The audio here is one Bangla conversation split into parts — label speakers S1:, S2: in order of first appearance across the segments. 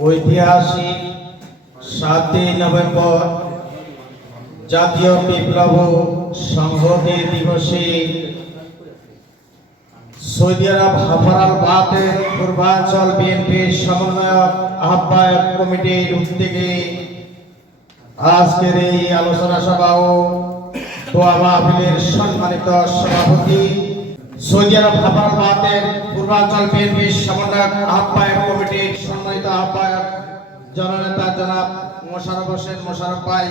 S1: ঐতিহাসিক সাতই নভেম্বর জাতীয় বিপ্লব সংহতি দিবসে সৌদি আরব হাফারাল বাতের পূর্বাঞ্চল বিএনপির সমন্বয়ক আহ্বায়ক কমিটির উদ্যোগে আজকের এই আলোচনা সভা ও দোয়া সম্মানিত সভাপতি সৌদি আরব বাতের পূর্বাঞ্চল বিএনপির সমন্বয়ক আহ্বায়ক কমিটির সম্মানিত আহ্বায়ক জননেতা জনাব মোশারফ হোসেন মোশারফ ভাই,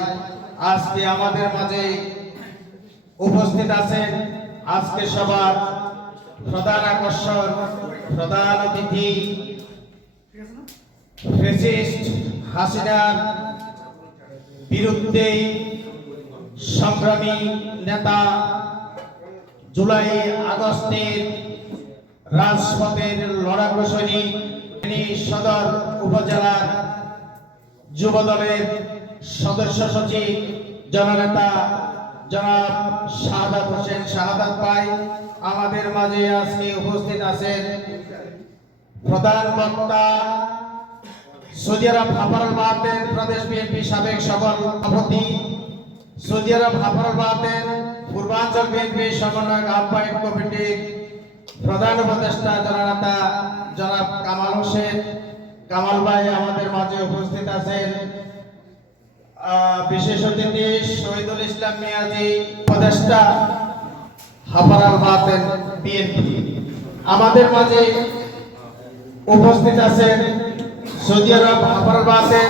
S1: আজকে আমাদের মাঝে উপস্থিত আছেন আজকে সবার প্রধান আকর্ষণ, প্রধান অতিথি ফেসিস্ট হাসিনার বিরুদ্ধে সংগ্রামী নেতা জুলাই আগস্টের রাজপথের লড়াকু সৈনিক তিনি সদর উপজেলার যুবদলের সদস্য সচিব জননেতা জনাব শাহাদাত হোসেন শাহাদাত ভাই। আমাদের মাঝে আজকে উপস্থিত আছেন প্রধান বক্তা সৌদি আরব হাফারাবাদের প্রদেশ বিএনপি সাবেক সভাপতি সৌদি আরব হাফারাবাদের পূর্বাঞ্চল বিএনপি সমন্বয়ক আহ্বায়ক কমিটির প্রধান উপদেষ্টা জননেতা জনাব কামাল হোসেন। কামাল ভাই আমাদের মাঝে উপস্থিত আছেন। বিশেষ অতিথি শহীদুল ইসলাম মিয়াজি, উপদেষ্টা হাফারাল বাতেন বিএনপি। আমাদের মাঝে উপস্থিত আছেন সৌদি আরব হাফারাল বাতেন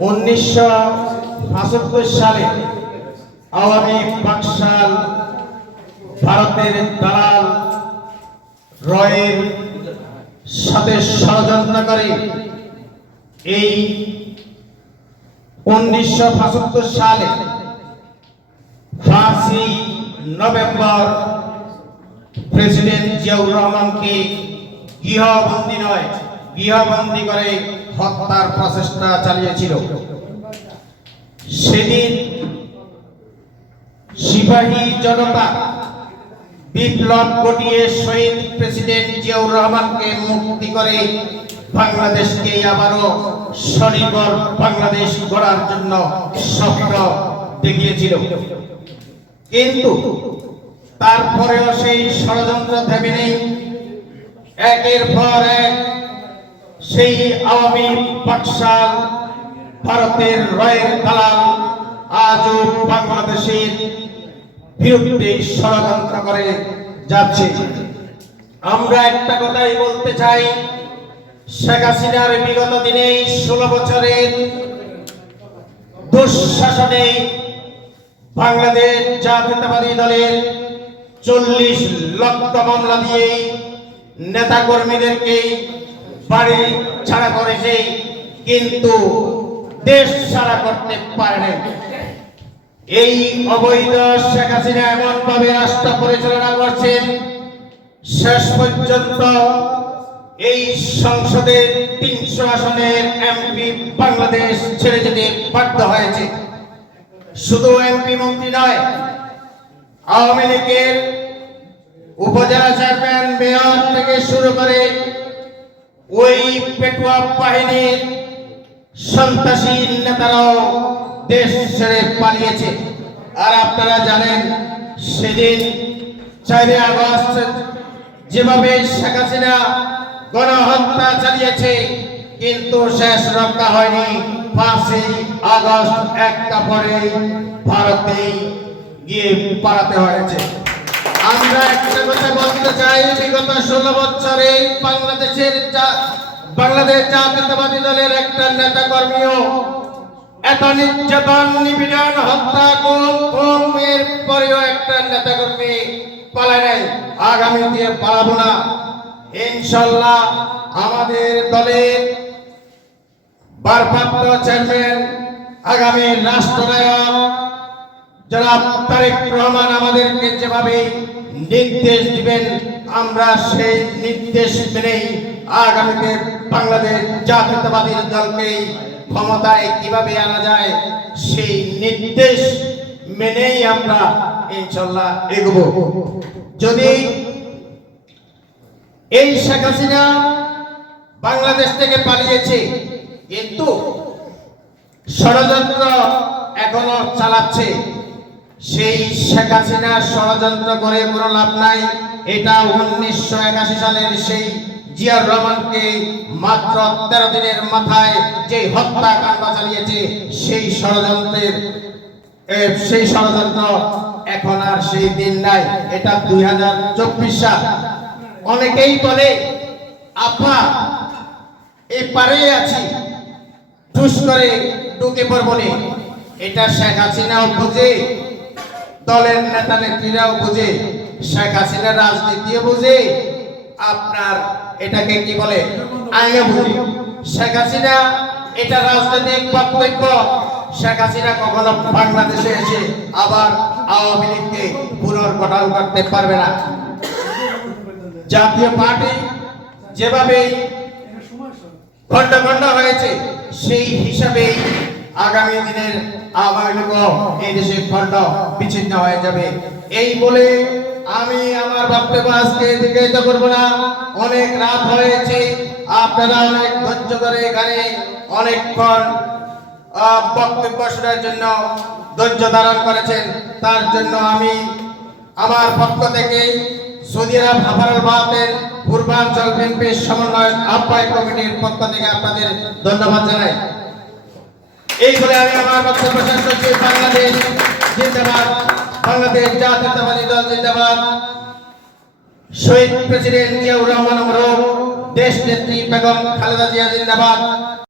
S1: উনিশশো পঁচাত্তর সালে আওয়ামী বাকশাল ভারতের দালাল রয়ের সাথে ষড়যন্ত্র করে এই উনিশশো পঁচাত্তর সালে পাঁচই নভেম্বর প্রেসিডেন্ট জিয়াউর রহমানকে গৃহবন্দী নয়, গৃহবন্দী করে হত্যার প্রচেষ্টা চালিয়েছিল। সেদিন সিপাহী জনতা বিপ্লব ঘটিয়ে শহীদ প্রেসিডেন্ট জিয়াউর রহমানকে মুক্তি করে বাংলাদেশকে আবারও স্বনির্ভর বাংলাদেশ গড়ার জন্য স্বপ্ন দেখিয়েছিল। কিন্তু তারপরেও সেই ষড়যন্ত্র থেমে নেই। একের পর এক সেই আওয়ামী বাকশাল ভারতের রয়ের দালাল আজও বাংলাদেশের বিরুদ্ধে ষড়যন্ত্র করে যাচ্ছে। আমরা একটা কথাই বলতে চাই, শেখ হাসিনার বিগত দিনে ষোলো বছরের দুঃশাসনে বাংলাদেশ জাতীয়তাবাদী দলের চল্লিশ লক্ষ মামলা দিয়ে নেতা কর্মীদেরকে বাড়ি ছাড়া করেছে, কিন্তু দেশ ছাড়া করতে পারে এই অবৈধ শেখ হাসিনা এমন ভাবে রাষ্ট্র পরিচালনা করছেন, শেষ পর্যন্ত এই সংসদের তিনশো আসনের এমপি বাংলাদেশ ছেড়ে যেতে বাধ্য হয়েছে। শুধু এমপি মন্ত্রী নয়, আওয়ামী লীগের উপজেলা চেয়ারম্যান, মেয়র থেকে শুরু করে ওই পেটুয়া বাহিনীর সন্ত্রাসী নেতারাও দেশ ছেড়ে পালিয়েছে। আর আপনারা জানেন, সেদিন চারই আগস্ট যেভাবে শেখ হাসিনা গণহত্যা চালিয়েছে, কিন্তু শেষ রক্ষা হয়নি। পাঁচই আগস্ট একটা পরে ভারতে গিয়ে পালাতে হয়েছে। আমরা একটা কথা বলতে চাই, বিগত ষোলো বছরে বাংলাদেশের বাংলাদেশ জাতীয়তাবাদী দলের একটা নেতা কর্মীও এত নির্যাতন, নিপীড়ন, হত্যা এর পরেও একটা নেতা কর্মী পালায় নাই। আগামী দিয়ে পালাবো না। ইনশাল্লাহ আমাদের দলের ভারপ্রাপ্ত চেয়ারম্যান, আগামী রাষ্ট্রনায়ক জনাব তারেক রহমান আমাদেরকে যেভাবে নির্দেশ দিবেন, আমরা সেই নির্দেশ মেনেই আগামীতে বাংলাদেশ জাতীয়তাবাদী দলকে ক্ষমতায় কীভাবে আনা যায়, সেই নির্দেশ মেনেই আমরা ইনশাল্লাহ এগোবো। যদি এই শেখ হাসিনা বাংলাদেশ থেকে পালিয়েছে, কিন্তু ষড়যন্ত্র এখনও চালাচ্ছে সেই শেখ হাসিনা ষড়যন্ত্র করে কোনো লাভ নাই। এটা উনিশশো একাশি সালের সেই জিয়ার রহমানকে মাত্র তেরো দিনের মাথায় যে হত্যাকাণ্ড চালিয়েছে, সেই ষড়যন্ত্রের সেই ষড়যন্ত্র এখন আর সেই দিন নাই। এটা দুই হাজার চব্বিশ সাল। অনেকেই বলে, আপা এই পারে আছি টুস করে ঢুকে পড়বনি এটা শেখ হাসিনাও বুঝে। দলের নেতা নেত্রীরাও বুঝে, শেখ হাসিনা রাজনীতিও বুঝে, আপনার এটাকে কি বলে? আইনে বুঝে। শেখ হাসিনা এটা রাজনৈতিক বক্তব্য শেখ হাসিনা কখনো বাংলাদেশে এসে আবার আওয়ামী লীগকে পুনর্গঠন করতে পারবে না। জাতীয় পার্টি যেভাবে খন্ড খন্ড হয়েছে, সেই হিসাবে আগামী দিনের আওয়ামী লীগও এই দেশে খন্ড বিচ্ছিন্ন হয়ে যাবে। এই বলে আমি আমার বক্তব্য আজকে দীর্ঘায়িত করব না, অনেক রাত হয়েছে, আপনারা অনেক ধৈর্য ধরে এখানে অনেকক্ষণ বক্তব্য শোনার জন্য ধৈর্য ধারণ করেছেন। তার জন্য আমি আমার পক্ষ থেকে সৌদি আরব হাফারাল বাহাতের পূর্বাঞ্চল বিএনপির সমন্বয় আহ্বায়ক কমিটির পক্ষ থেকে আপনাদের ধন্যবাদ জানাই। এই বলে আমি আমার বক্তব্য শেষ করছি, বাংলাদেশ জিন্দাবাদ, বাংলাদেশ জাতীয়তাবাদী দল জিন্দাবাদ শহীদ প্রেসিডেন্ট জিয়াউর রহমান অমর। দেশ নেত্রী বেগম খালেদা জিয়া জিন্দাবাদ